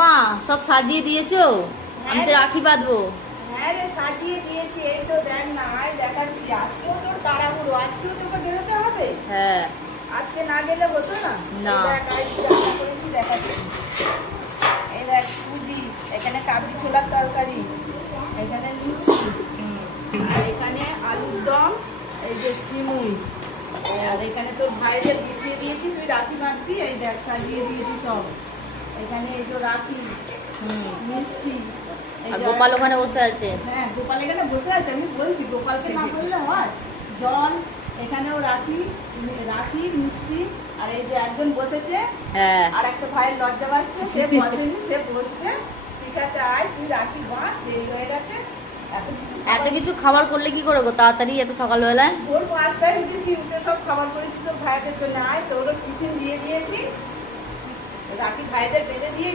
মা সব সাজিয়ে দিয়েছো? আমি তো রাখি বাঁধবো। হ্যাঁ রে, সাজিয়ে দিয়েছি। এই তো দেখ না, আয় দেখাচ্ছি। আজকেও তোর তাড়াহুড়ো, আজকেও তোকে বেরোতে হবে। হ্যাঁ। আজকে না গেলে হতো না। না। এই দেখ, আজ রান্না করেছি দেখাচ্ছি। এই দেখ সুজি, এখানে কাবলি ছোলার তরকারি, এখানে লুচি, আর এখানে আলুর দম, এই যে সিমুই, আর এখানে তোর ভাইদের বিছিয়ে দিয়েছি, তুই রাখি বাঁধবি। এই দেখ সাজিয়ে দিয়েছি সব। এখানে এই যে রাখি, মিষ্টি, আর গোপাল ওখানে বসে আছে। হ্যাঁ গোপাল এখানে বসে আছে। আমি বলছি গোপালকে না বললে হয়। জল, এখানেও রাখি, রাখি মিষ্টি, আর এই যে একজন বসেছে, হ্যাঁ। আর একটা ভাইয়ের লজ্জা পাচ্ছে, সে বসেনি, সে বসবে। ঠিক আছে, আয় তুই রাখি বাঁধ, দেরি হয়ে গেছে। এত কিছু খাবার করলে কি করে গো তাড়াতাড়ি এত সকালবেলায়? ভোর 5টায় উঠেছি, উঠে সব খাবার করেছি তোর ভাইদের জন্য। আয় তোরও টিফিন দিয়ে দিয়েছি, রাখি ভাইদের বেঁধে দিয়ে